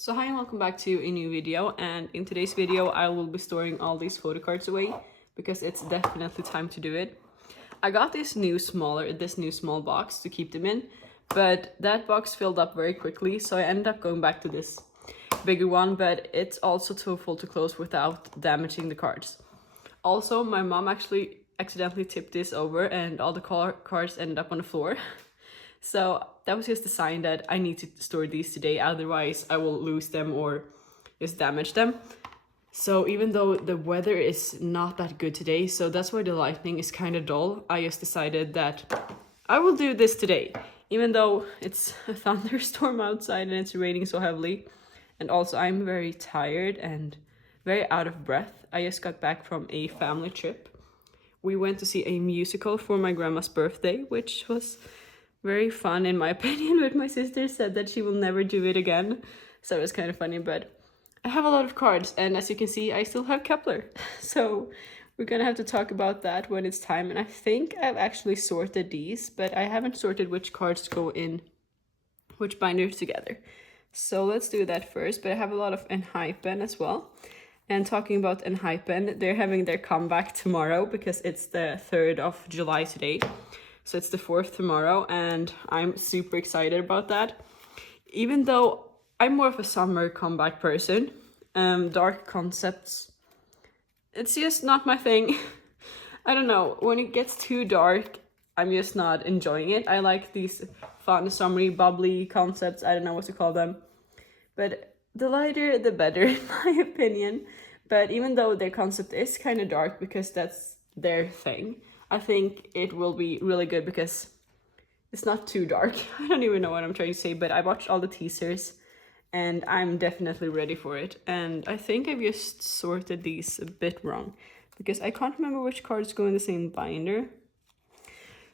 So hi and welcome back to a new video, and in today's video I will be storing all these photo cards away because it's definitely time to do it. I got this new small box to keep them in, but that box filled up very quickly, so I ended up going back to this bigger one, but it's also too full to close without damaging the cards. Also, my mom actually accidentally tipped this over and all the cards ended up on the floor. So that was just a sign that I need to store these today, otherwise I will lose them or just damage them. So even though the weather is not that good today, so that's why the lighting is kind of dull, I just decided that I will do this today. Even though it's a thunderstorm outside and it's raining so heavily. And also I'm very tired and very out of breath. I just got back from a family trip. We went to see a musical for my grandma's birthday, which was very fun in my opinion, but my sister said that she will never do it again, so it was kind of funny. But I have a lot of cards, and as you can see I still have kep1er, so we're gonna have to talk about that when it's time. And I think I've actually sorted these, but I haven't sorted which cards go in which binders together, so let's do that first. But I have a lot of enhypen as well. And talking about enhypen, they're having their comeback tomorrow because it's the 3rd of July today. So it's the 4th tomorrow, and I'm super excited about that. Even though I'm more of a summer comeback person, dark concepts, it's just not my thing. I don't know, when it gets too dark, I'm just not enjoying it. I like these fun, summery, bubbly concepts, I don't know what to call them. But the lighter, the better, in my opinion. But even though their concept is kind of dark because that's their thing, I think it will be really good because it's not too dark. I don't even know what I'm trying to say, but I watched all the teasers and I'm definitely ready for it. And I think I've just sorted these a bit wrong because I can't remember which cards go in the same binder.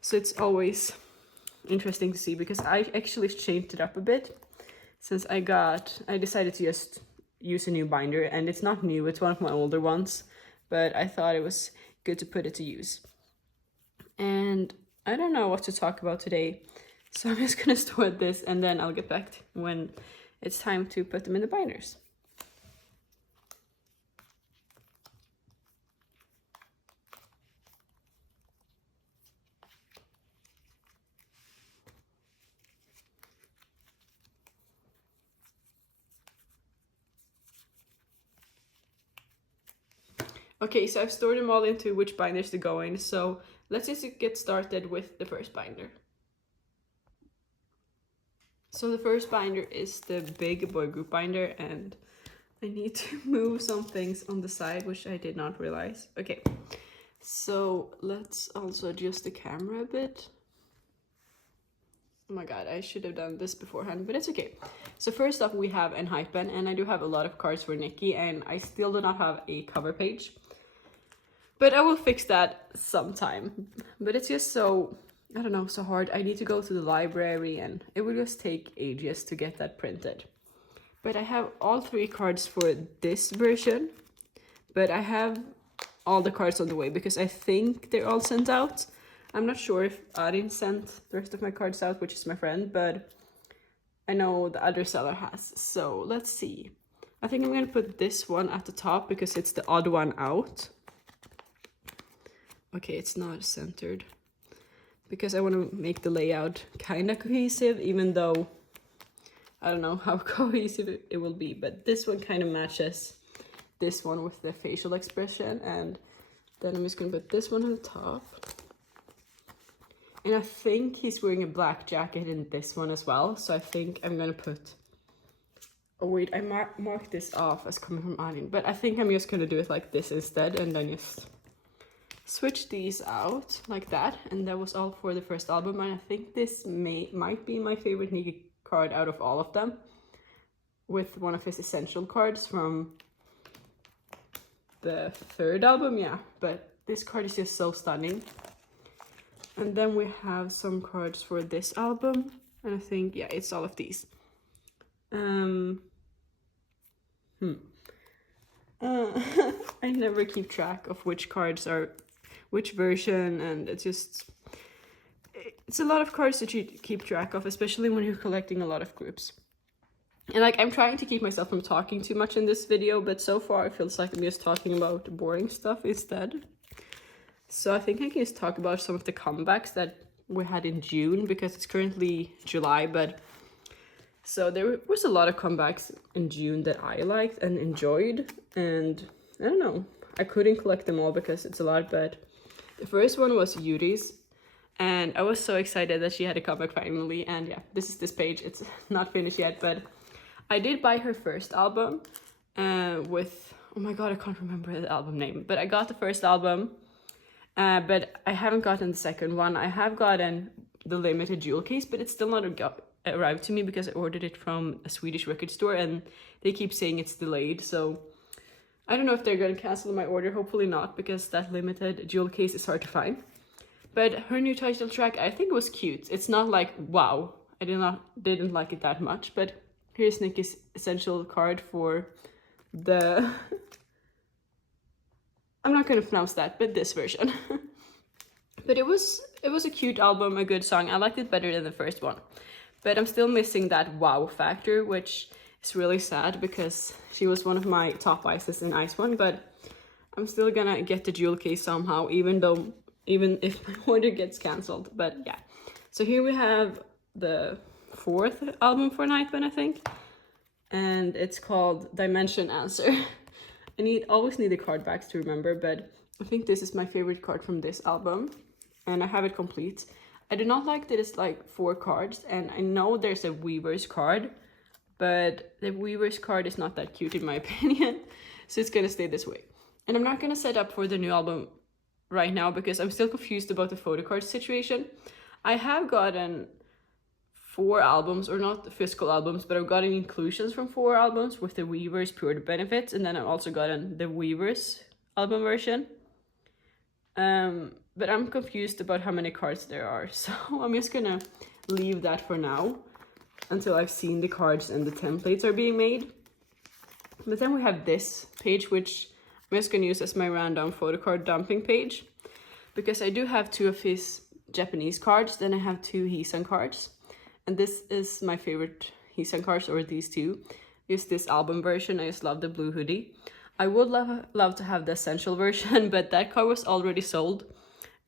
So it's always interesting to see because I actually changed it up a bit since I decided to just use a new binder, and it's not new, it's one of my older ones, but I thought it was good to put it to use. And I don't know what to talk about today, so I'm just gonna store this and then I'll get back when it's time to put them in the binders. Okay, so I've stored them all into which binders to go in, so let's just get started with the first binder. So the first binder is the big boy group binder, and I need to move some things on the side, which I did not realize. Okay, so let's also adjust the camera a bit. Oh my god, I should have done this beforehand, but it's okay. So first up we have enhypen, and I do have a lot of cards for Nikki, and I still do not have a cover page. But I will fix that sometime. But it's just so, I don't know, so hard. I need to go to the library and it will just take ages to get that printed. But I have all 3 cards for this version. But I have all the cards on the way because I think they're all sent out. I'm not sure if Arin sent the rest of my cards out, which is my friend, but I know the other seller has. So let's see. I think I'm going to put this one at the top because it's the odd one out. Okay, it's not centered because I want to make the layout kind of cohesive, even though I don't know how cohesive it will be, but this one kind of matches this one with the facial expression. And then I'm just going to put this one on the top. And I think he's wearing a black jacket in this one as well, so I think I'm going to put... Oh wait, I marked this off as coming from Arin, but I think I'm just going to do it like this instead, and then just switch these out like that. And that was all for the first album, and I think this might be my favorite Nikki card out of all of them, with one of his essential cards from the 3rd album. Yeah, but this card is just so stunning. And then we have some cards for this album, and I think, yeah, it's all of these. I never keep track of which cards are which version, and it's a lot of cards that you keep track of, especially when you're collecting a lot of groups. And like, I'm trying to keep myself from talking too much in this video, but so far it feels like I'm just talking about boring stuff instead. So I think I can just talk about some of the comebacks that we had in June, because it's currently July, but so there was a lot of comebacks in June that I liked and enjoyed, and I don't know, I couldn't collect them all because it's a lot, but the first one was Yuri's, and I was so excited that she had a comeback finally. And yeah, this is this page. It's not finished yet, but I did buy her first album with, oh my god, I can't remember the album name, but I got the first album, but I haven't gotten the second one. I have gotten the limited jewel case, but it's still not arrived to me because I ordered it from a Swedish record store and they keep saying it's delayed. So I don't know if they're going to cancel my order. Hopefully not, because that limited jewel case is hard to find. But her new title track, I think it was cute. It's not like wow, I didn't like it that much, but here's Nicki's essential card for the I'm not going to pronounce that, but this version. But it was a cute album, a good song. I liked it better than the first one. But I'm still missing that wow factor, which is really sad because she was one of my top ices in Ice One, but I'm still gonna get the jewel case somehow, even if my order gets cancelled. But yeah. So here we have the fourth album for enhypen, I think. And it's called Dimension Answer. I always need the card backs to remember, but I think this is my favorite card from this album. And I have it complete. I do not like that it's like 4 cards, and I know there's a Weaver's card, but the Weaver's card is not that cute in my opinion, so it's gonna stay this way. And I'm not gonna set up for the new album right now because I'm still confused about the photocard situation. I have gotten 4 albums, or not the physical albums, but I've gotten inclusions from 4 albums with the Weaver's Pure Benefits, and then I've also gotten the Weaver's album version. But I'm confused about how many cards there are, so I'm just gonna leave that for now until I've seen the cards and the templates are being made. But then we have this page, which I'm just gonna use as my random photocard dumping page, because I do have 2 of his Japanese cards, then I have 2 Heesan cards, and this is my favorite Heesan cards, or these 2. Just this album version, I just love the blue hoodie. I would love to have the essential version, but that card was already sold.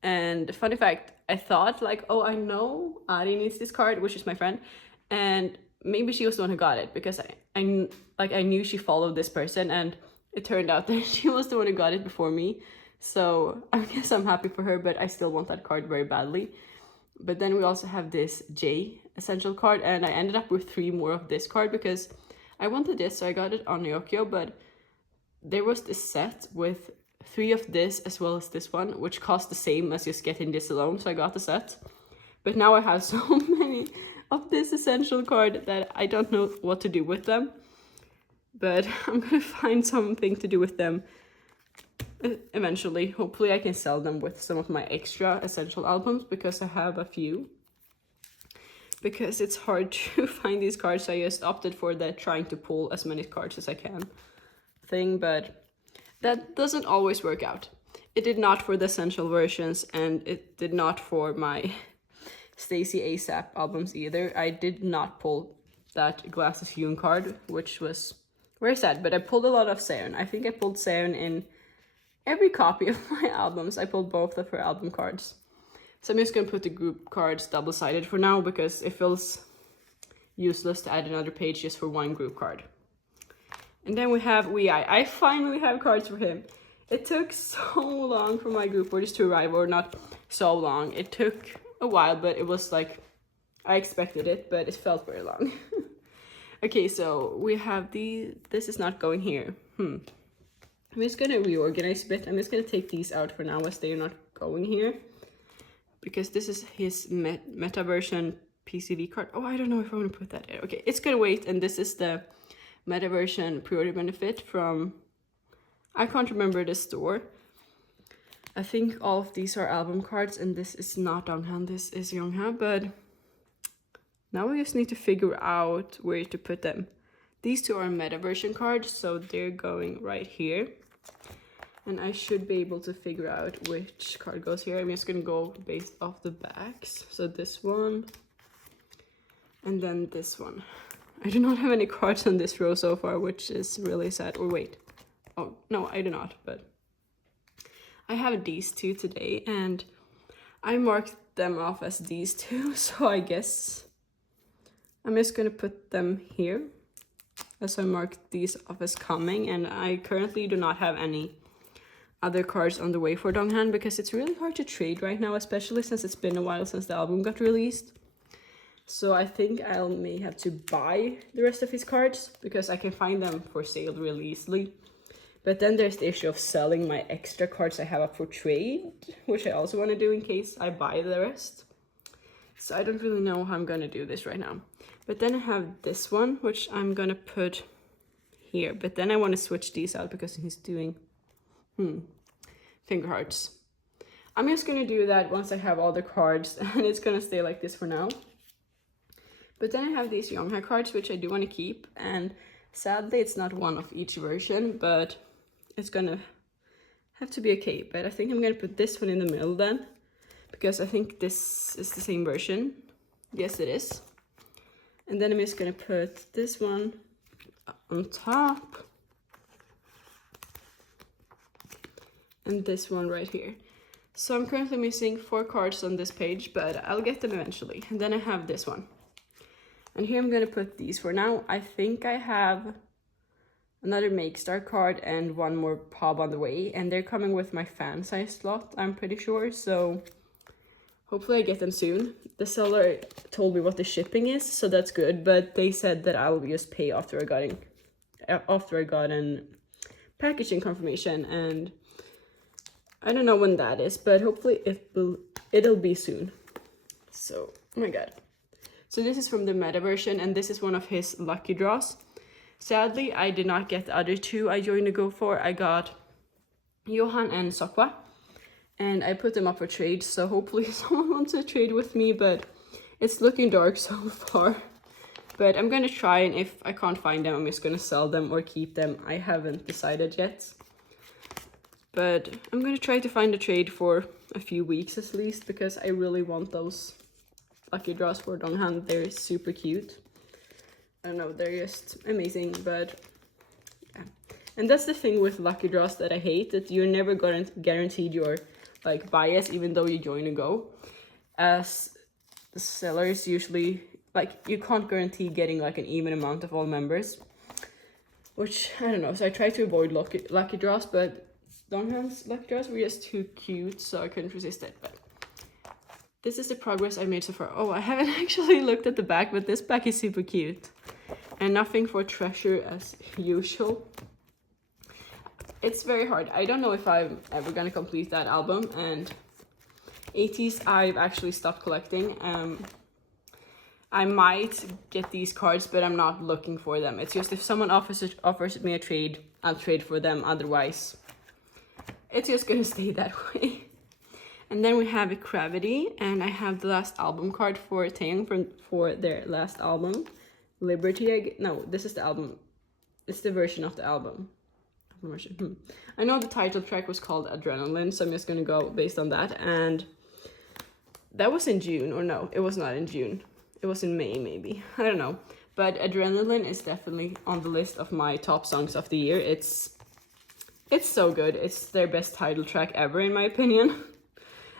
And funny fact, I thought like, oh, I know Ari needs this card, which is my friend, and maybe she was the one who got it, because I knew she followed this person, and it turned out that she was the one who got it before me. So I guess I'm happy for her, but I still want that card very badly. But then we also have this J essential card, and I ended up with 3 more of this card because I wanted this, so I got it on Yokio, but there was this set with 3 of this as well as this one, which cost the same as just getting this alone, so I got the set. But now I have so many of this essential card that I don't know what to do with them. But I'm gonna find something to do with them eventually. Hopefully I can sell them with some of my extra essential albums, because I have a few. Because it's hard to find these cards, so I just opted for the trying to pull as many cards as I can thing, but that doesn't always work out. It did not for the essential versions, and it did not for my Stacy ASAP albums either. I did not pull that Glasses Yoon card, which was very sad, but I pulled a lot of Seon. I think I pulled Seon in every copy of my albums. I pulled both of her album cards. So I'm just gonna put the group cards double-sided for now, because it feels useless to add another page just for one group card. And then we have Weeekly. I finally have cards for him. It took so long for my group orders to arrive, or not so long. It took a while, but it was like, I expected it, but it felt very long. Okay, so we have this is not going here. I'm just gonna reorganize a bit. I'm just gonna take these out for now as they are not going here, because this is his meta version PCV card. Oh, I don't know if I want to put that in. Okay, it's gonna wait. And this is the meta version pre-order benefit from, I can't remember the store. I think all of these are album cards, and this is not Donghan, this is Yongha, but now we just need to figure out where to put them. These 2 are meta version cards, so they're going right here. And I should be able to figure out which card goes here. I'm just gonna go based off the backs. So this one, and then this one. I do not have any cards on this row so far, which is really sad. Or wait. Oh, no, I do not, but I have these two today, and I marked them off as these two, so I guess I'm just gonna put them here, as I marked these off as coming, and I currently do not have any other cards on the way for Donghan because it's really hard to trade right now, especially since it's been a while since the album got released. So I think I may have to buy the rest of his cards because I can find them for sale really easily. But then there's the issue of selling my extra cards I have up for trade, which I also want to do in case I buy the rest. So I don't really know how I'm going to do this right now. But then I have this one, which I'm going to put here. But then I want to switch these out because he's doing finger hearts. I'm just going to do that once I have all the cards, and it's going to stay like this for now. But then I have these Youngha cards, which I do want to keep, and sadly it's not one of each version, but it's gonna have to be okay. But I think I'm gonna put this one in the middle then, because I think this is the same version. Yes, it is. And then I'm just gonna put this one on top, and this one right here. So I'm currently missing 4 cards on this page, but I'll get them eventually. And then I have this one. And here I'm going to put these for now. I think I have another Make Star card and one more Pob on the way. And they're coming with my fan size slot, I'm pretty sure. So hopefully I get them soon. The seller told me what the shipping is, so that's good. But they said that I'll just pay after I got an packaging confirmation. And I don't know when that is, but hopefully it'll be soon. So, oh my god. So this is from the meta version, and this is one of his lucky draws. Sadly, I did not get the other 2 I joined to go for. I got Johan and Sokwa, and I put them up for trade, so hopefully someone wants to trade with me, but it's looking dark so far. But I'm gonna try, and if I can't find them, I'm just gonna sell them or keep them. I haven't decided yet. But I'm gonna try to find a trade for a few weeks at least, because I really want those lucky draws for Donghan. They're super cute. I don't know, they're just amazing, but yeah. And that's the thing with lucky draws that I hate, that you're never guaranteed your like bias even though you join a go. As the sellers usually, like, you can't guarantee getting like an even amount of all members, which I don't know. So I try to avoid lucky draws, but Donghan's lucky draws were just too cute, so I couldn't resist it. But this is the progress I made so far. Oh, I haven't actually looked at the back, but this back is super cute. And nothing for treasure as usual. It's very hard. I don't know if I'm ever gonna complete that album, and 80s I've actually stopped collecting. I might get these cards, but I'm not looking for them. It's just if someone offers me a trade, I'll trade for them. Otherwise, it's just gonna stay that way. And then we have a Gravity, and I have the last album card for Taeyang for their last album, Liberty. No, this is the album. It's the version of the album. I know the title track was called Adrenaline, so I'm just gonna go based on that. And that was in June, or no, it was not in June. It was in May, maybe. I don't know. But Adrenaline is definitely on the list of my top songs of the year. It's so good. It's their best title track ever, in my opinion.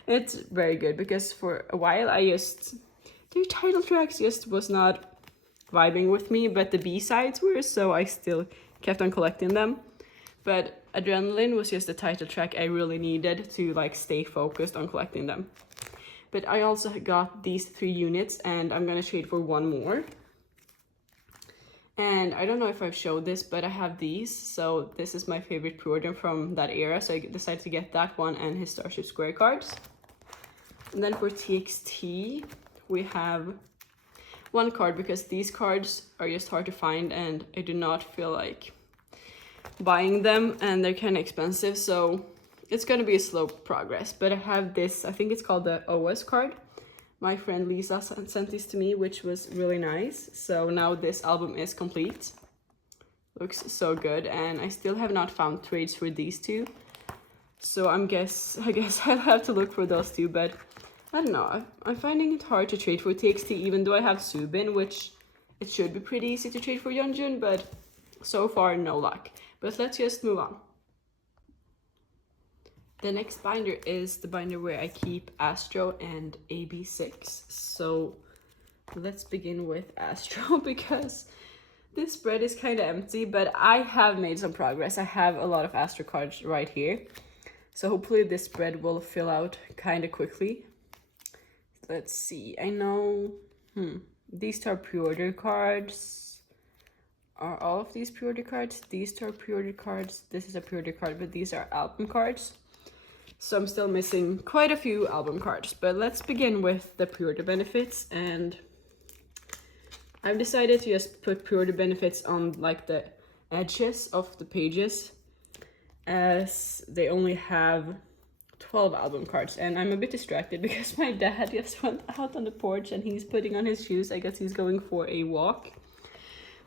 It's very good, because for a while their title tracks just was not vibing with me, but the B-sides were, so I still kept on collecting them. But Adrenaline was just the title track I really needed to like stay focused on collecting them. But I also got these 3 units, and I'm gonna trade for 1 more. And I don't know if I've showed this, but I have these. So this is my favorite pre-order from that era, so I decided to get that one and his Starship Square cards. And then for TXT, we have 1 card, because these cards are just hard to find, and I do not feel like buying them, and they're kind of expensive, so it's going to be a slow progress. But I have this, I think it's called the OS card. My friend Lisa sent this to me, which was really nice. So now this album is complete. Looks so good, and I still have not found trades for these 2. So I guess I'll have to look for those 2, but I don't know. I'm finding it hard to trade for TXT, even though I have Subin, which it should be pretty easy to trade for Yeonjun, but so far no luck. But let's just move on. The next binder is the binder where I keep Astro and AB6. So let's begin with Astro because this spread is kind of empty, but I have made some progress. I have a lot of Astro cards right here. So hopefully this spread will fill out kind of quickly. Let's see. I know these are pre-order cards. Are all of these pre-order cards? These are pre-order cards. This is a pre-order card, but these are album cards. So I'm still missing quite a few album cards, but let's begin with the pre-order benefits. And I've decided to just put pre-order benefits on like the edges of the pages, as they only have 12 album cards. And I'm a bit distracted because my dad just went out on the porch and he's putting on his shoes. I guess he's going for a walk,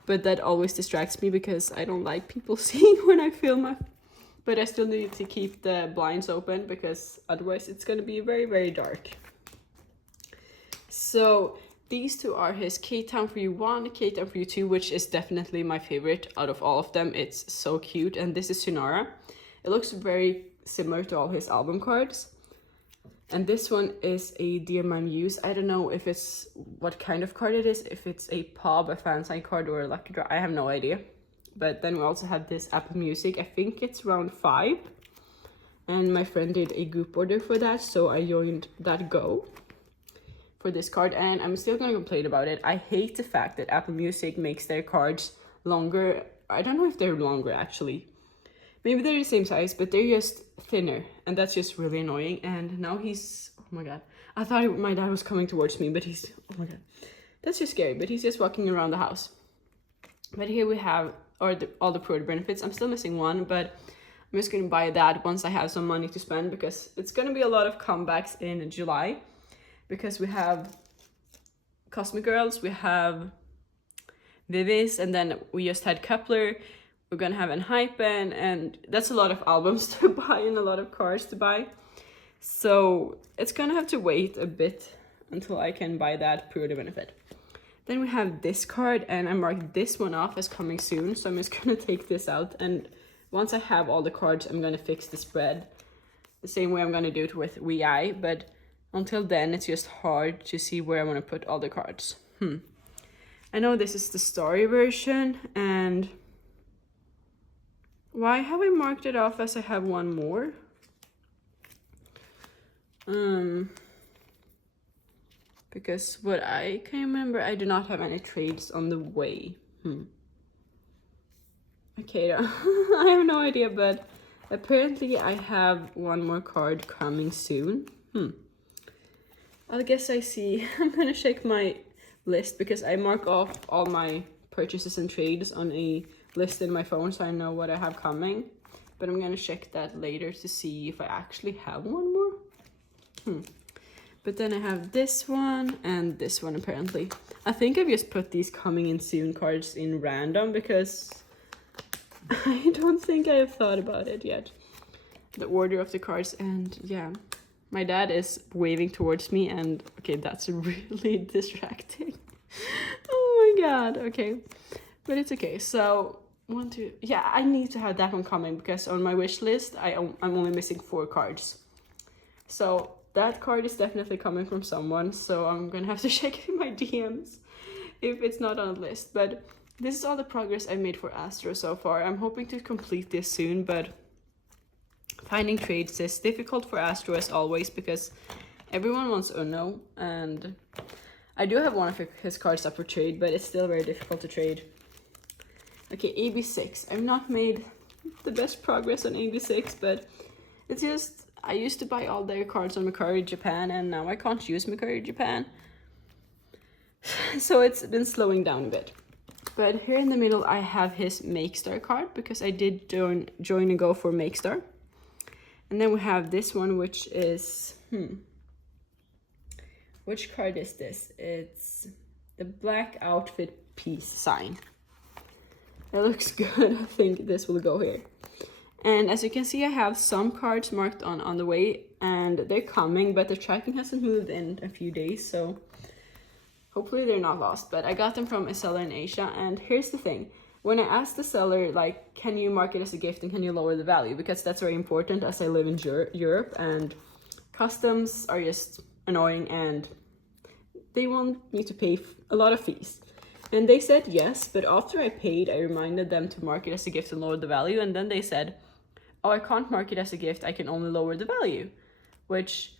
but that always distracts me because I don't like people seeing when I film. But I still need to keep the blinds open because otherwise it's going to be very, very dark. So these two are his K-Town for You 1, K-Town for You 2, which is definitely my favorite out of all of them. It's so cute. And this is Sunara. It looks very similar to all his album cards. And this one is a Dear My Muse. I don't know if it's what kind of card it is, if it's a pop, a fan sign card, or a lucky draw. I have no idea. But then we also have this Apple Music. I think it's round 5. And my friend did a group order for that, so I joined that go for this card. And I'm still gonna complain about it. I hate the fact that Apple Music makes their cards longer. I don't know if they're longer actually. Maybe they're the same size, but they're just thinner. And that's just really annoying. And now he's, oh my god. I thought my dad was coming towards me, but he's, oh my god. That's just scary, but he's just walking around the house. But here we have all the pre-order benefits. I'm still missing one, but I'm just going to buy that once I have some money to spend, because it's going to be a lot of comebacks in July, because we have Cosmic Girls, we have Vivis, and then we just had kep1er. We're going to have enhypen, and that's a lot of albums to buy and a lot of cards to buy. So it's going to have to wait a bit until I can buy that pre-order benefit. Then we have this card, and I marked this one off as coming soon, so I'm just gonna take this out, and once I have all the cards, I'm gonna fix the spread the same way I'm gonna do it with Weeekly, but until then, it's just hard to see where I want to put all the cards. I know this is the story version, and why have I marked it off as I have one more? Because what I can remember, I do not have any trades on the way. Okay, I have no idea, but apparently I have one more card coming soon. I guess I see. I'm gonna check my list because I mark off all my purchases and trades on a list in my phone, so I know what I have coming. But I'm gonna check that later to see if I actually have one more. But then I have this one and this one apparently. I think I've just put these coming in soon cards in random because I don't think I have thought about it yet. The order of the cards, and yeah. My dad is waving towards me, and okay, that's really distracting. Oh my god, okay. But it's okay. So, yeah, I need to have that one coming because on my wish list, I'm only missing 4 cards. So, that card is definitely coming from someone, so I'm gonna have to check in my DMs if it's not on the list. But this is all the progress I've made for Astro so far. I'm hoping to complete this soon, but finding trades is difficult for Astro as always because everyone wants Uno, and I do have one of his cards up for trade, but it's still very difficult to trade. Okay, AB6. I've not made the best progress on AB6, but it's just, I used to buy all their cards on Mercari Japan, and now I can't use Mercari Japan. So it's been slowing down a bit. But here in the middle, I have his Makestar card, because I did join and go for Makestar. And then we have this one, which is, which card is this? It's the black outfit peace sign. It looks good. I think this will go here. And as you can see, I have some cards marked on the way, and they're coming, but the tracking hasn't moved in a few days, so Hopefully they're not lost, but I got them from a seller in Asia. And here's the thing. When I asked the seller, like, can you mark it as a gift and can you lower the value? Because that's very important as I live in Europe and customs are just annoying and they want me to pay a lot of fees. And they said yes, but after I paid, I reminded them to mark it as a gift and lower the value. And then they said, oh, I can't mark it as a gift, I can only lower the value. Which,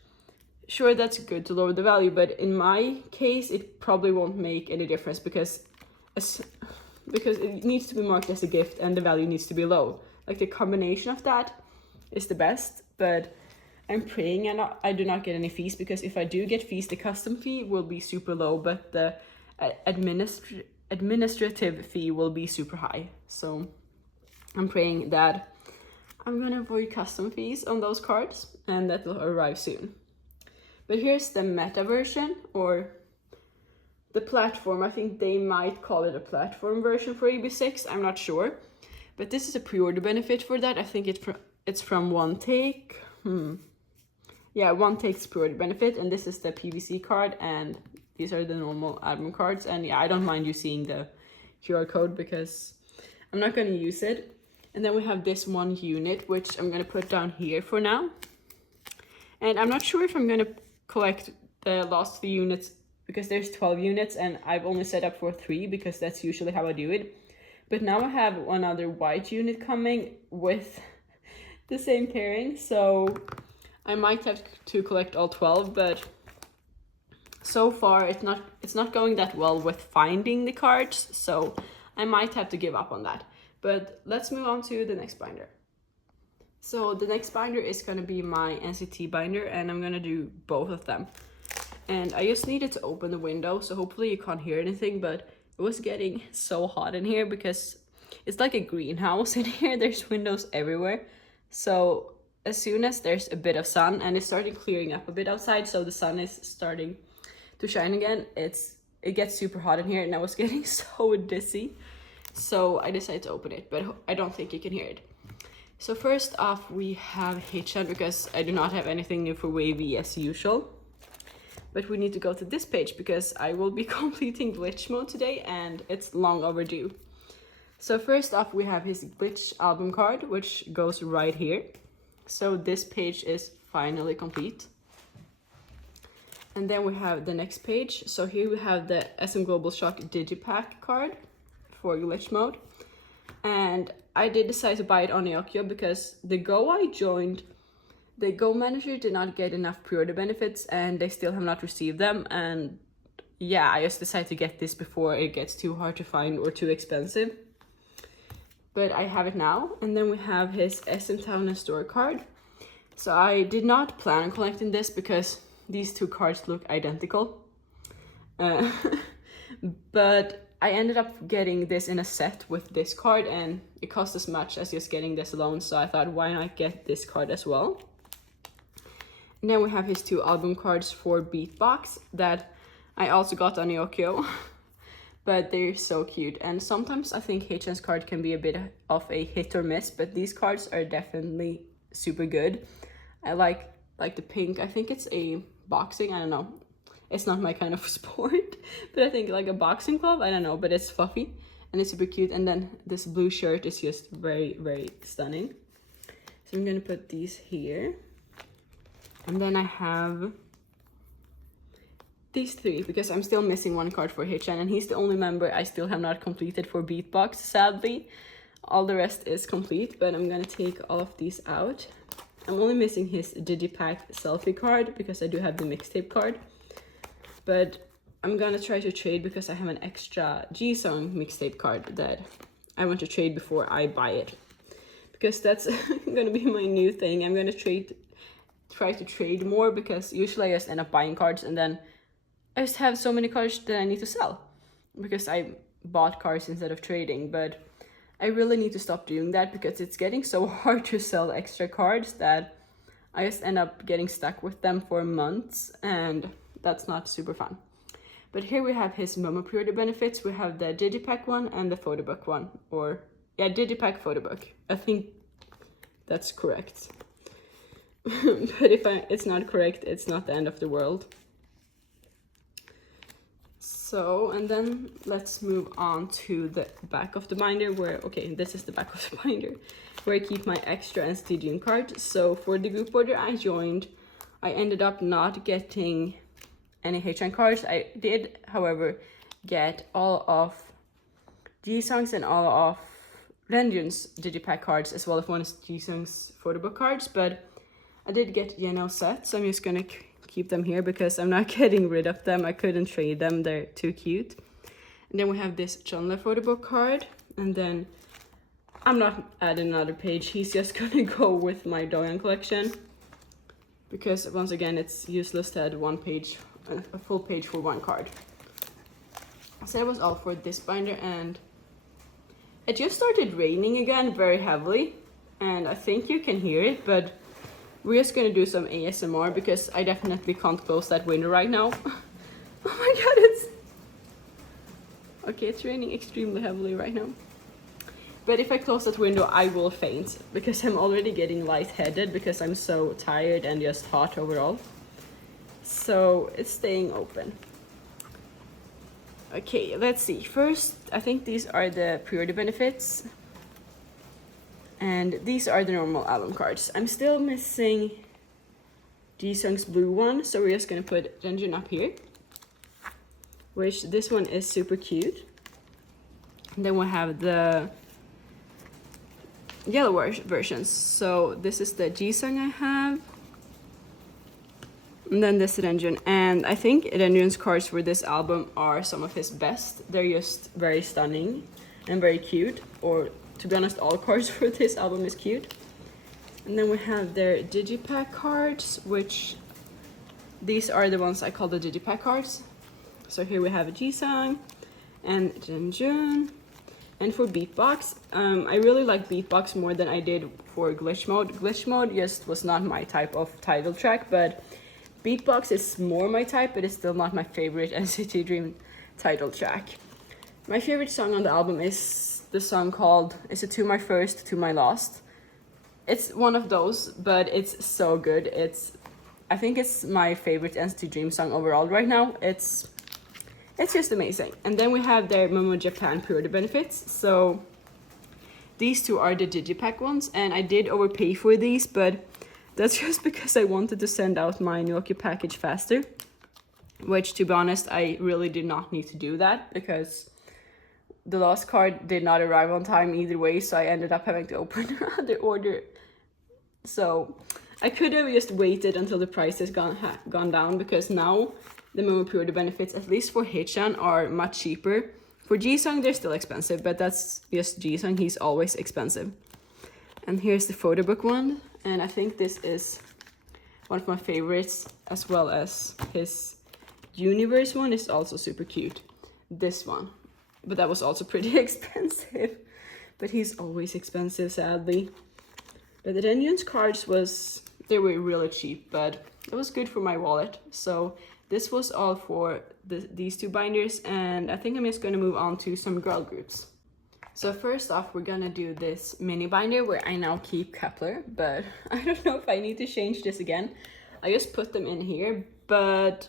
sure, that's good to lower the value, but in my case, it probably won't make any difference because it needs to be marked as a gift and the value needs to be low. Like the combination of that is the best, but I'm praying and I do not get any fees, because if I do get fees, the custom fee will be super low, but the administrative fee will be super high. So I'm praying that I'm gonna avoid custom fees on those cards and that will arrive soon. But here's the meta version, or the platform. I think they might call it a platform version for AB6. I'm not sure. But this is a pre-order benefit for that. I think it's from One Take. Yeah, One Take's pre-order benefit. And this is the PVC card. And these are the normal album cards. And yeah, I don't mind you seeing the QR code because I'm not going to use it. And then we have this one unit, which I'm going to put down here for now. And I'm not sure if I'm going to collect the last 3 units, because there's 12 units and I've only set up for 3 because that's usually how I do it. But now I have one other white unit coming with the same pairing, so I might have to collect all 12, but so far it's not going that well with finding the cards, so I might have to give up on that. But let's move on to the next binder. So the next binder is going to be my NCT binder, and I'm going to do both of them. And I just needed to open the window, so hopefully you can't hear anything, but it was getting so hot in here because it's like a greenhouse in here. There's windows everywhere. So as soon as there's a bit of sun, and it's starting clearing up a bit outside, so the sun is starting to shine again, it gets super hot in here, and I was getting so dizzy. So I decided to open it, but I don't think you can hear it. So first off, we have Hitchan, because I do not have anything new for Wavy as usual. But we need to go to this page because I will be completing glitch mode today and it's long overdue. So first off, we have his glitch album card, which goes right here. So this page is finally complete. And then we have the next page. So here we have the SM Global Shock Digipack card for glitch mode. And I did decide to buy it on Neokyo because the Go I joined, the Go manager did not get enough pre-order benefits and they still have not received them. And yeah, I just decided to get this before it gets too hard to find or too expensive. But I have it now. And then we have his SM Town and Store card. So I did not plan on collecting this because these 2 cards look identical. But I ended up getting this in a set with this card and it cost as much as just getting this alone. So I thought, why not get this card as well? And then we have his 2 album cards for Beatbox that I also got on Neokyo. But they're so cute. And sometimes I think Hitchan's card can be a bit of a hit or miss, but these cards are definitely super good. I like the pink. I think it's a boxing, I don't know. It's not my kind of sport, but I think like a boxing glove, I don't know, but it's fluffy and it's super cute. And then this blue shirt is just very, very stunning. So I'm gonna put these here. And then I have these 3 because I'm still missing 1 card for Hitchan and he's the only member I still have not completed for Beatbox, sadly. All the rest is complete, but I'm gonna take all of these out. I'm only missing his Digipack selfie card because I do have the mixtape card. But I'm gonna try to trade because I have an extra G-Song mixtape card that I want to trade before I buy it. Because that's gonna be my new thing. I'm gonna try to trade more because usually I just end up buying cards and then I just have so many cards that I need to sell. Because I bought cards instead of trading, but I really need to stop doing that because it's getting so hard to sell extra cards that I just end up getting stuck with them for months and that's not super fun. But here we have his Momo pre-order benefits. We have the Digipack one and the photo book one, or yeah, Digipack photo book. I think that's correct. But if it's not correct, it's not the end of the world. So, and then let's move on to the back of the binder where, okay, this is the back of the binder where I keep my extra NCT Dream cards. So for the group order I joined, I ended up not getting any enhypen cards. I did, however, get all of Jisung's and all of Renjun's digipack cards, as well as one of Jisung's photo book cards, but I did get Yeno sets, so I'm just gonna keep them here because I'm not getting rid of them. I couldn't trade them, they're too cute. And then we have this Chunla photo book card, and then I'm not adding another page. He's just gonna go with my Doyoung collection because once again it's useless to add one page, a full page for one card. So that was all for this binder, and it just started raining again very heavily, and I think you can hear it, but we're just gonna do some ASMR because I definitely can't close that window right now. Oh my god, it's... Okay, it's raining extremely heavily right now. But if I close that window, I will faint because I'm already getting lightheaded because I'm so tired and just hot overall. So it's staying open. Okay, let's see. First, I think these are the pre-order benefits. And these are the normal album cards. I'm still missing Jisung's blue one, so we're just gonna put Renjun up here. Which this one is super cute. And then we have the yellow versions. So this is the Jisung I have. And then this Renjun. And I think Renjun's cards for this album are some of his best. They're just very stunning and very cute. Or to be honest, all cards for this album is cute. And then we have their digipack cards, which these are the ones I call the digipack cards. So here we have a Jisung and Renjun. And for Beatbox, I really like Beatbox more than I did for Glitch Mode. Glitch Mode just was not my type of title track, but Beatbox is more my type, but it's still not my favorite NCT Dream title track. My favorite song on the album is the song called Is It To My First, To My Last. It's one of those, but it's so good. I think it's my favorite NCT Dream song overall right now. It's just amazing. And then we have their Momo Japan pre-order benefits. So these two are the digipack ones, and I did overpay for these, but that's just because I wanted to send out my Nokia package faster, which to be honest, I really did not need to do that because the last card did not arrive on time either way, so I ended up having to open another order. So I could have just waited until the price has gone down, because now the Momo pre-order benefits, at least for Hechan, are much cheaper. For Jisung, they're still expensive, but that's just Jisung, he's always expensive. And here's the photo book one, and I think this is one of my favorites, as well as his Universe one is also super cute. This one, but that was also pretty expensive. But he's always expensive, sadly. But the Renjun's cards they were really cheap, but it was good for my wallet. So this was all for these two binders, and I think I'm just gonna move on to some girl groups. So first off, we're gonna do this mini binder where I now keep kep1er, but I don't know if I need to change this again. I just put them in here, but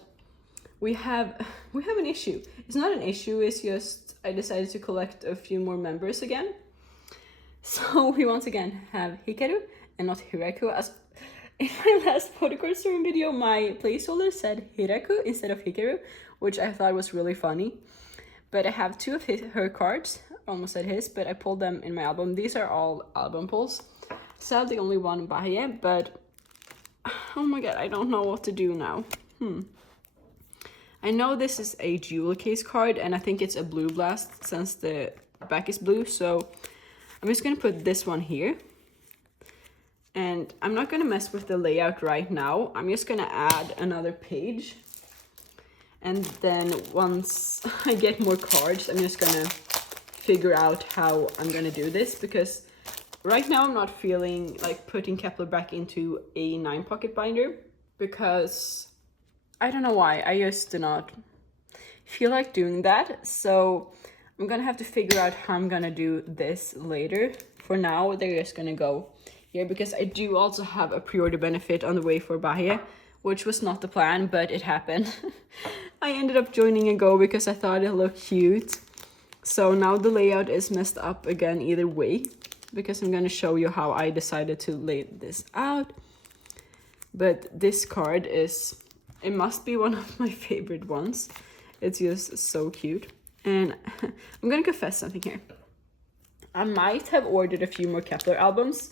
we have an issue. It's not an issue, it's just I decided to collect a few more members again. So we once again have Hikaru and not Hiraku. As in my last photocard story video, my placeholder said Hiraku instead of Hikaru, which I thought was really funny. But I have two of her cards, almost said his, but I pulled them in my album. These are all album pulls. Sadly, only one Bahia, but oh my god, I don't know what to do now. I know this is a jewel case card, and I think it's a blue blast since the back is blue, so I'm just gonna put this one here. And I'm not gonna mess with the layout right now. I'm just gonna add another page. And then once I get more cards, I'm just gonna figure out how I'm gonna do this, because right now I'm not feeling like putting kep1er back into a 9-pocket binder, because I don't know why, I just do not feel like doing that. So I'm gonna have to figure out how I'm gonna do this later. For now, they're just gonna go here, because I do also have a pre-order benefit on the way for Bahia, which was not the plan, but it happened. I ended up joining a Go because I thought it looked cute. So now the layout is messed up again either way, because I'm going to show you how I decided to lay this out. But this card is, it must be one of my favorite ones. It's just so cute. And I'm going to confess something here. I might have ordered a few more kep1er albums.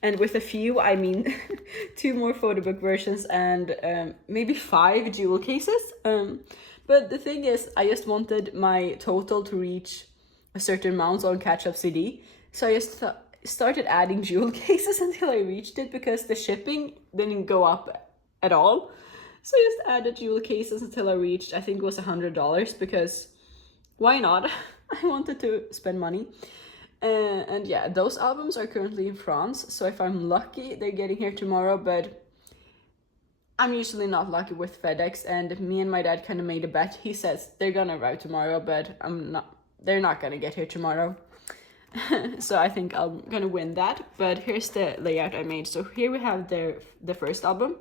And with a few, I mean 2 more photo book versions and maybe 5 jewel cases. But the thing is, I just wanted my total to reach a certain amount on catch-up CD. So I just started adding jewel cases until I reached it, because the shipping didn't go up at all. So I just added jewel cases until I reached, I think it was $100, because why not? I wanted to spend money. And yeah, those albums are currently in France, so if I'm lucky, they're getting here tomorrow, but I'm usually not lucky with FedEx, and me and my dad kind of made a bet. He says they're gonna arrive tomorrow, but they're not gonna get here tomorrow. So I think I'm gonna win that. But here's the layout I made. So here we have the first album,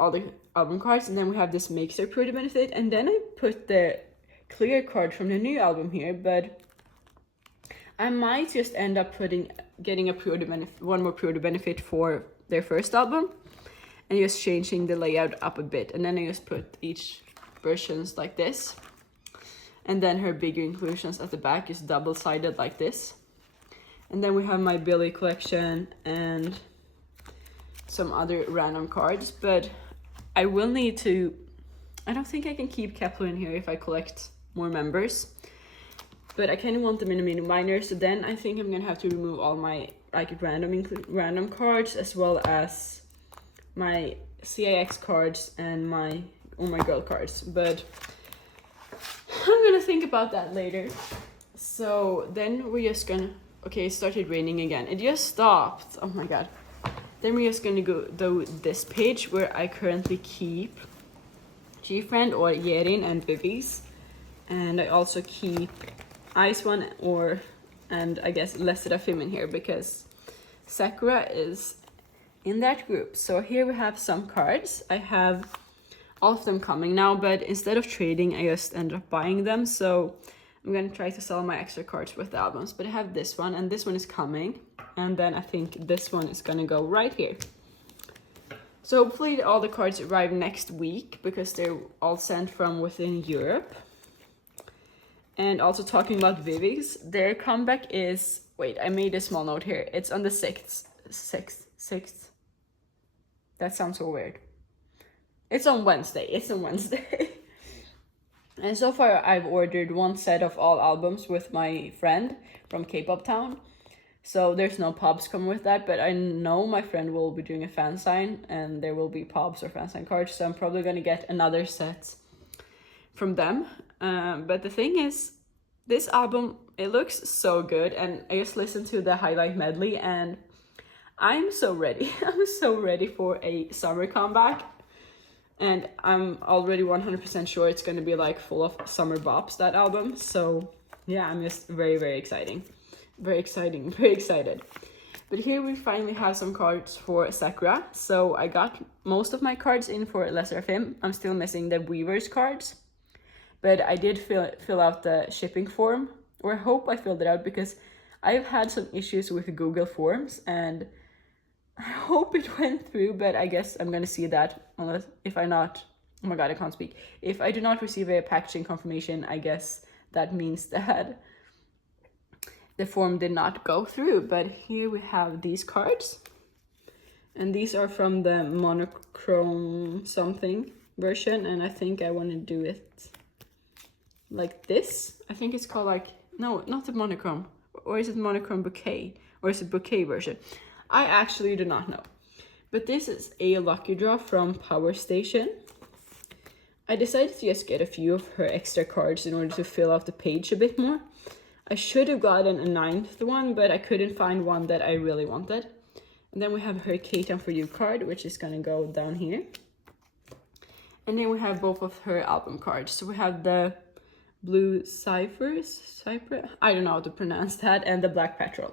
all the album cards, and then we have this mixer pure benefit, and then I put the clear card from the new album here, but I might just end up getting a one more pure benefit for their first album, and just changing the layout up a bit. And then I just put each versions like this, and then her bigger inclusions at the back is double-sided like this. And then we have my Billy collection and some other random cards, but I will need to, I don't think I can keep kep1er in here if I collect more members. But I kind of want them in a mini minor, so then I think I'm gonna have to remove all my like random cards, as well as my CIX cards and my Oh My Girl cards. But I'm gonna think about that later. So then we're just gonna, okay, it started raining again. It just stopped. Oh my god. Then we're just gonna go to this page where I currently keep G-Friend or Yerin and Vivi's, and I also keep Ice One and I guess Sserafim in here, because Sakura is in that group. So here we have some cards. I have all of them coming now, but instead of trading, I just ended up buying them. So I'm gonna try to sell my extra cards with the albums. But I have this one, and this one is coming, and then I think this one is gonna go right here. So hopefully all the cards arrive next week, because they're all sent from within Europe. And also talking about Vivi's, their comeback is, wait, I made a small note here. It's on the 6th. That sounds so weird. It's on Wednesday. And so far I've ordered 1 set of all albums with my friend from K-pop Town. So there's no pubs coming with that, but I know my friend will be doing a fan sign, and there will be pubs or fan sign cards. So I'm probably gonna get another set from them. But the thing is, this album, it looks so good, and I just listened to the highlight medley, and I'm so ready. I'm so ready for a summer comeback, and I'm already 100% sure it's going to be like full of summer bops, that album. So yeah, I'm just very excited. But here we finally have some cards for Sakura. So I got most of my cards in for Sserafim. I'm still missing the Weavers cards, but I did fill out the shipping form, or I hope I filled it out, because I've had some issues with Google Forms, and I hope it went through. But I guess I'm gonna see that, unless if I not, oh my god, I can't speak. If I do not receive a packaging confirmation, I guess that means that the form did not go through. But here we have these cards, and these are from the monochrome something version, and I think I want to do it like this. I think it's called like, no, not the monochrome, or is it monochrome bouquet, or is it bouquet version? I actually do not know. But this is a lucky draw from Power Station. I decided to just get a few of her extra cards in order to fill out the page a bit more. I should have gotten a 9th one, but I couldn't find one that I really wanted. And then we have her K-Town For You card, which is gonna go down here. And then we have both of her album cards. So we have the Blue Cypress, I don't know how to pronounce that, and the Black Petrol.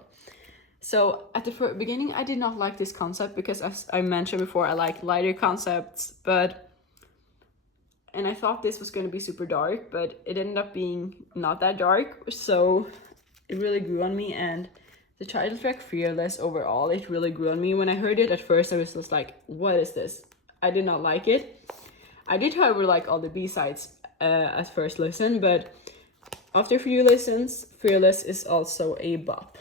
So at the beginning, I did not like this concept because, as I mentioned before, I like lighter concepts, and I thought this was going to be super dark, but it ended up being not that dark, so it really grew on me. And the title track Fearless overall, it really grew on me. When I heard it at first, I was just like, what is this? I did not like it. I did, however, like all the B-sides at first listen, but after a few listens, Fearless is also a bop.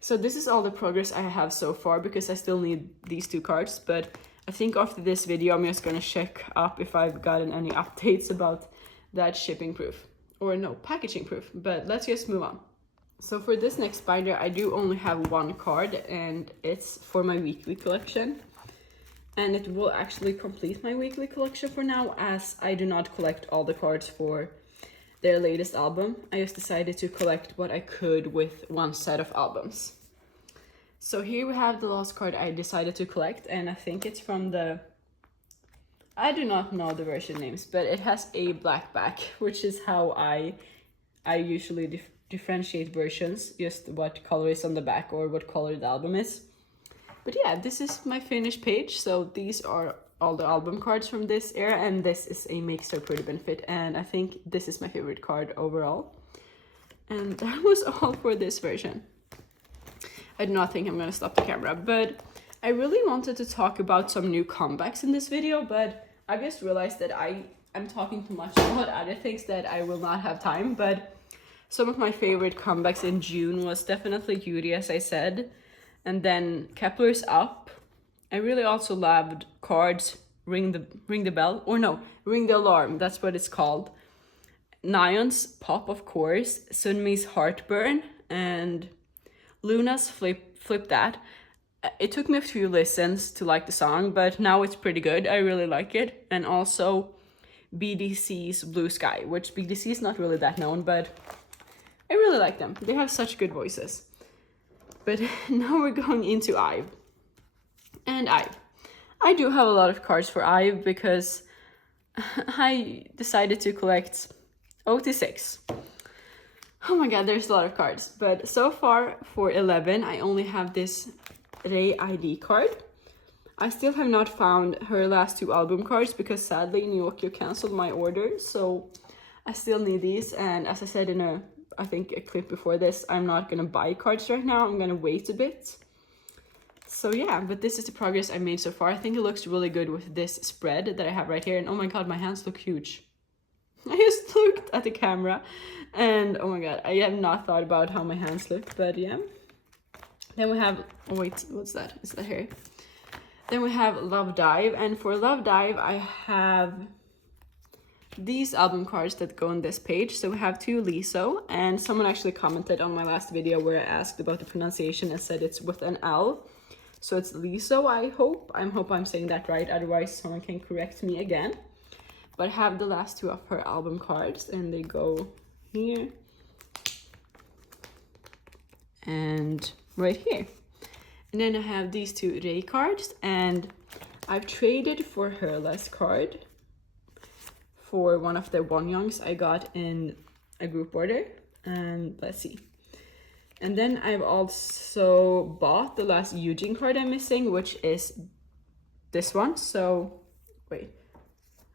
So this is all the progress I have so far because I still need these 2 cards, but I think after this video I'm just gonna check up if I've gotten any updates about that shipping proof. Or no, packaging proof, but let's just move on. So for this next binder, I do only have 1 card, and it's for my weekly collection. And it will actually complete my weekly collection for now, as I do not collect all the cards for their latest album. I just decided to collect what I could with 1 set of albums. So here we have the last card I decided to collect, and I think it's from the... I do not know the version names, but it has a black back, which is how I usually differentiate versions, just what color is on the back or what color the album is. But yeah, this is my finished page. So these are all the album cards from this era, and this is a Makes Her Pretty benefit, and I think this is my favorite card overall. And that was all for this version. I do not think I'm gonna stop the camera, but I really wanted to talk about some new comebacks in this video, but I just realized that I'm talking too much about other things that I will not have time. But some of my favorite comebacks in June was definitely Jimooniee, as I said, and then kep1er's Up. I really also loved Cards, Ring the Bell, or no, Ring the Alarm, that's what it's called. Nion's Pop, of course, Sunmi's Heartburn, and Luna's Flip That. It took me a few listens to like the song, but now it's pretty good. I really like it. And also BDC's Blue Sky, which BDC is not really that known, but I really like them. They have such good voices. But now we're going into IVE. And IVE. I do have a lot of cards for IVE because I decided to collect OT6. Oh my god, there's a lot of cards. But so far for 11, I only have this Ray ID card. I still have not found her last 2 album cards because sadly Nyokyo canceled my order. So I still need these. And as I said in I think a clip before this, I'm not gonna buy cards right now. I'm gonna wait a bit. So yeah, but this is the progress I made so far. I think it looks really good with this spread that I have right here. And oh my god, my hands look huge. I just looked at the camera and oh my god, I have not thought about how my hands look, but yeah. Then we have, oh wait, what's that? Is that here? Then we have Love Dive, and for Love Dive, I have these album cards that go on this page. So we have 2 Liso, and someone actually commented on my last video where I asked about the pronunciation and said it's with an L. So it's Liso, I hope. I hope I'm saying that right, otherwise someone can correct me again. But I have the last 2 of her album cards, and they go here and right here. And then I have these 2 Ray cards, and I've traded for her last card for one of the Wonyoungs I got in a group order. And let's see. And then I've also bought the last Eugene card I'm missing, which is this one. So wait,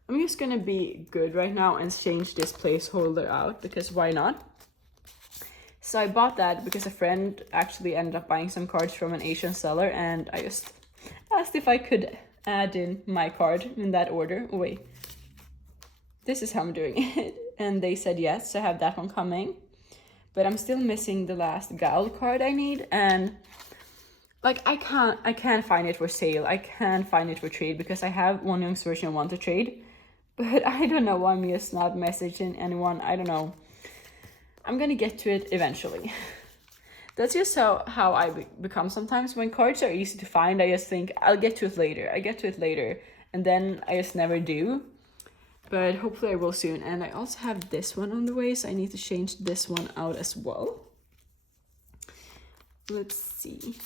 I'm just gonna be good right now and change this placeholder out because why not? So I bought that because a friend actually ended up buying some cards from an Asian seller, and I just asked if I could add in my card in that order. Oh, wait, this is how I'm doing it. And they said yes, so I have that one coming. But I'm still missing the last Gal card I need, and like I can't find it for sale. I can't find it for trade because I have Wonyoung's version 1 to trade. But I don't know why I'm just not messaging anyone. I don't know. I'm gonna get to it eventually. That's just how I become sometimes. When cards are easy to find, I just think, I'll get to it later. And then I just never do. But hopefully I will soon. And I also have this one on the way, so I need to change this one out as well. Let's see.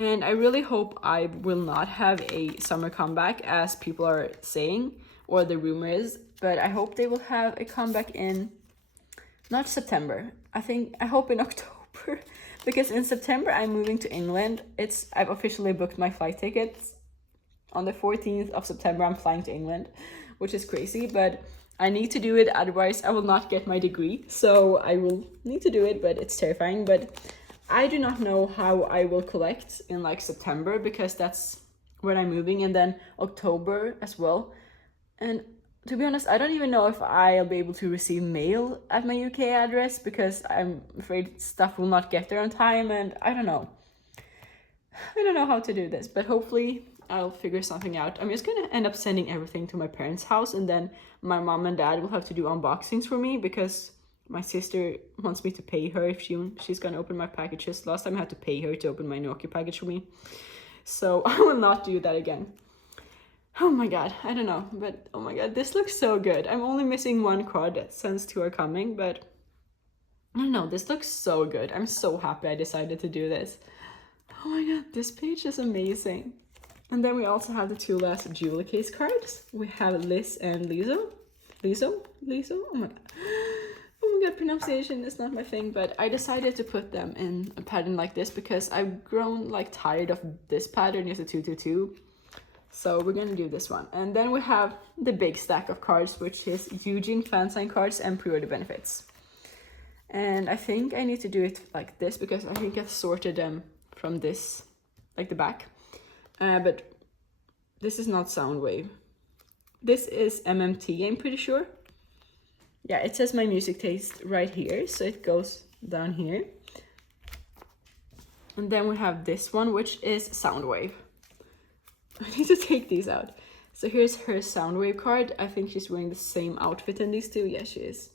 And I really hope I will not have a summer comeback, as people are saying, or the rumor is. But I hope they will have a comeback in, not September. I hope in October. October because in September I'm moving to England. I've officially booked my flight tickets. On the 14th of September I'm flying to England, which is crazy, but I need to do it, otherwise I will not get my degree. So I will need to do it, but it's terrifying. But I do not know how I will collect in like September, because that's when I'm moving, and then October as well. And to be honest, I don't even know if I'll be able to receive mail at my UK address, because I'm afraid stuff will not get there on time, and I don't know. I don't know how to do this, but hopefully I'll figure something out. I'm just gonna end up sending everything to my parents' house, and then my mom and dad will have to do unboxings for me, because my sister wants me to pay her if she's gonna open my packages. Last time I had to pay her to open my Nokia package for me. So I will not do that again. Oh my god, I don't know, but oh my god, this looks so good. I'm only missing one card since two are coming, but I don't know, this looks so good. I'm so happy I decided to do this. Oh my god, this page is amazing. And then we also have the two last jewelry case cards. We have Liz and Lizzo. Lizzo? Oh my god. Oh my god, pronunciation is not my thing, but I decided to put them in a pattern like this because I've grown like tired of this pattern, just a 222. So we're gonna do this one. And then we have the big stack of cards, which is Eugene fan sign cards and pre-order benefits. And I think I need to do it like this because I think I've sorted them from this, like the back. But this is not Soundwave. This is MMT, I'm pretty sure. Yeah, it says my music taste right here, so it goes down here. And then we have this one, which is Soundwave. I need to take these out. So here's her Soundwave card. I think she's wearing the same outfit in these two. Yeah, she is.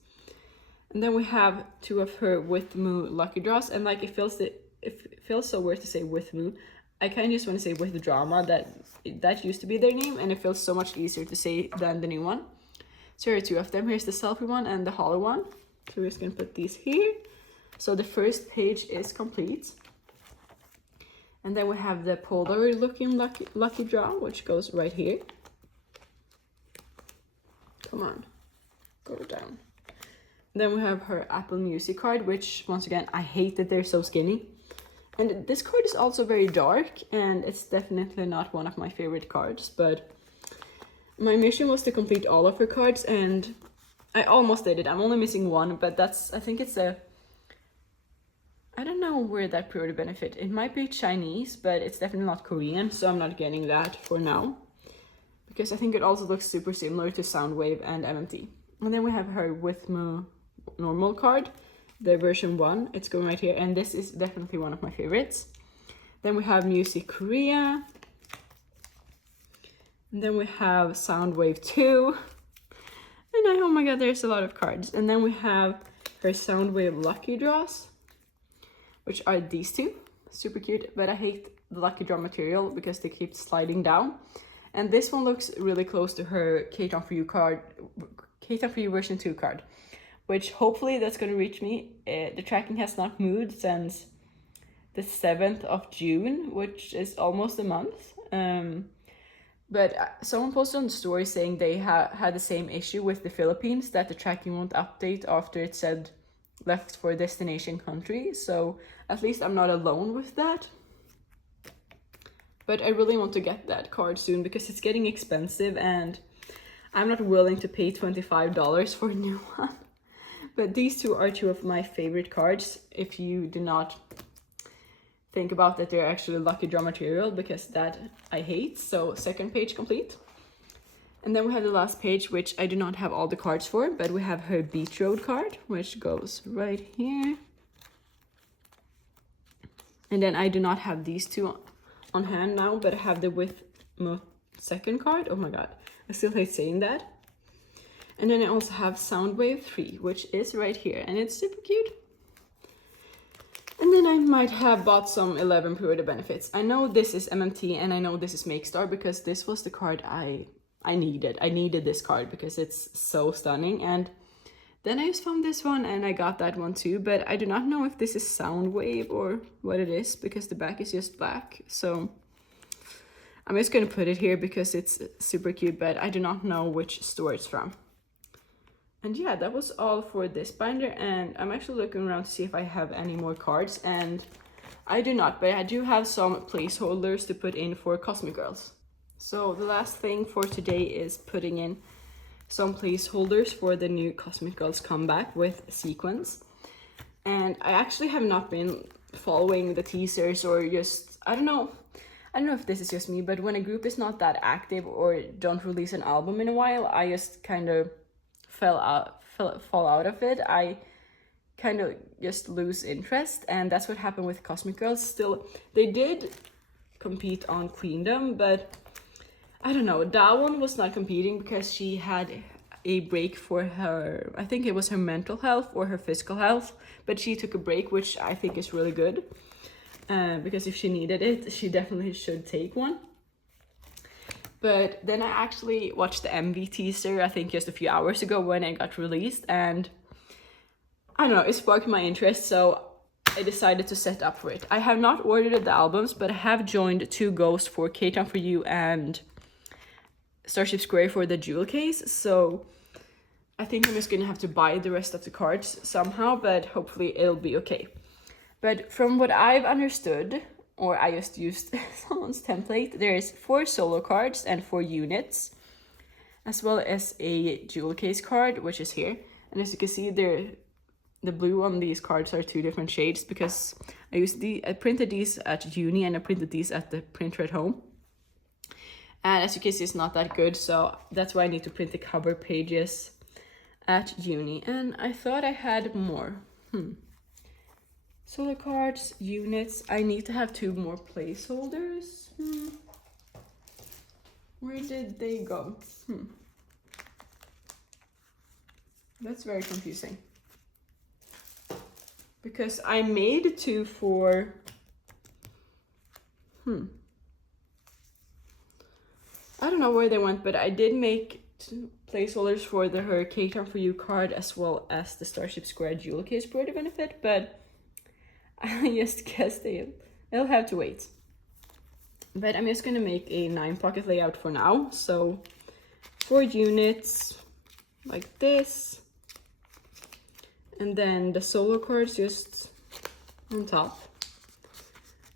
And then we have two of her With Moo lucky draws, and like it feels so weird to say With Moo. I kind of just want to say With Drama. That used to be their name, and it feels so much easier to say than the new one. So here are two of them. Here's the selfie one and the hollow one. So we're just gonna put these here. So the first page is complete. And then we have the Polaroid looking lucky draw, which goes right here. Come on, go down. Then we have her Apple Music card, which once again, I hate that they're so skinny. And this card is also very dark, and it's definitely not one of my favorite cards, but my mission was to complete all of her cards, and I almost did it. I'm only missing one, but I think it's I don't know where that pre-order benefit. It might be Chinese, but it's definitely not Korean, so I'm not getting that for now. Because I think it also looks super similar to Soundwave and MMT. And then we have her With Moo normal card, the version 1. It's going right here, and this is definitely one of my favorites. Then we have Music Korea. And then we have Soundwave 2. And oh my god, there's a lot of cards. And then we have her Soundwave lucky draws, which are these two. Super cute, but I hate the lucky draw material because they keep sliding down. And this one looks really close to her kep1er card, kep1er version 2 card, which hopefully that's going to reach me. The tracking has not moved since the 7th of June, which is almost a month. But someone posted on the story saying they had the same issue with the Philippines, that the tracking won't update after it said left for destination country. So at least I'm not alone with that. But I really want to get that card soon because it's getting expensive and I'm not willing to pay $25 for a new one. But these two are two of my favorite cards, if you do not think about that they're actually lucky draw material, because that I hate. So second page complete. And then we have the last page, which I do not have all the cards for, but we have her Beach Road card, which goes right here. And then I do not have these two on hand now, but I have the With Moo second card. Oh my god, I still hate saying that. And then I also have Soundwave 3, which is right here, and it's super cute. And then I might have bought some 11 pre-order benefits. I know this is MMT and I know this is Makestar because this was the card I needed. I needed this card because it's so stunning. And then I just found this one and I got that one too, but I do not know if this is Soundwave or what it is because the back is just black. So I'm just gonna put it here because it's super cute, but I do not know which store it's from. And yeah, that was all for this binder, and I'm actually looking around to see if I have any more cards, and I do not, but I do have some placeholders to put in for Cosmic Girls. So the last thing for today is putting in some placeholders for the new Cosmic Girls comeback with sequins. And I actually have not been following the teasers, or just, I don't know if this is just me, but when a group is not that active or don't release an album in a while, I just kind of fall out of it. I kind of just lose interest, and that's what happened with Cosmic Girls. Still, they did compete on Queendom, but I don't know, Daewon was not competing because she had a break for her, I think it was her mental health or her physical health, but she took a break, which I think is really good, because if she needed it, she definitely should take one. But then I actually watched the MV teaser, I think just a few hours ago when it got released, and I don't know, it sparked my interest, so I decided to set up for it. I have not ordered the albums, but I have joined 2 ghosts for kep1er and Starship Square for the jewel case, so I think I'm just gonna have to buy the rest of the cards somehow, but hopefully it'll be okay. But from what I've understood, or I just used someone's template, there's 4 solo cards and 4 units, as well as a jewel case card, which is here. And as you can see, the blue on these cards are 2 different shades, because I printed these at uni and I printed these at the printer at home. And as you can see, it's not that good, so that's why I need to print the cover pages at uni. And I thought I had more. Solo cards, units. I need to have 2 more placeholders. Where did they go? That's very confusing. Because I made 2 for... I don't know where they went, but I did make 2 placeholders for her kep1er card, as well as the Starship Square jewel case for the benefit, but I just guess they'll have to wait. But I'm just gonna make a 9-pocket layout for now. So 4 units like this, and then the solo cards just on top.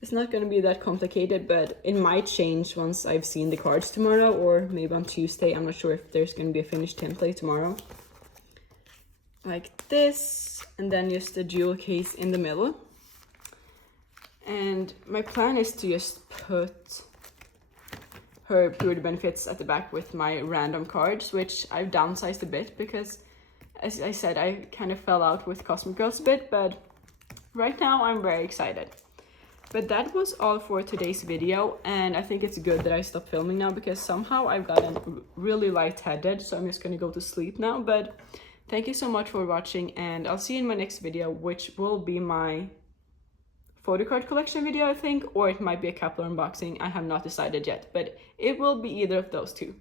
It's not gonna be that complicated, but it might change once I've seen the cards tomorrow, or maybe on Tuesday. I'm not sure if there's gonna be a finished template tomorrow. Like this, and then just the jewel case in the middle. And my plan is to just put her purity benefits at the back with my random cards, which I've downsized a bit because, as I said, I kind of fell out with Cosmic Girls a bit, but right now I'm very excited. But that was all for today's video, and I think it's good that I stopped filming now because somehow I've gotten really lightheaded, so I'm just gonna go to sleep now. But thank you so much for watching, and I'll see you in my next video, which will be my photocard collection video, I think, or it might be a kep1er unboxing. I have not decided yet, but it will be either of those 2.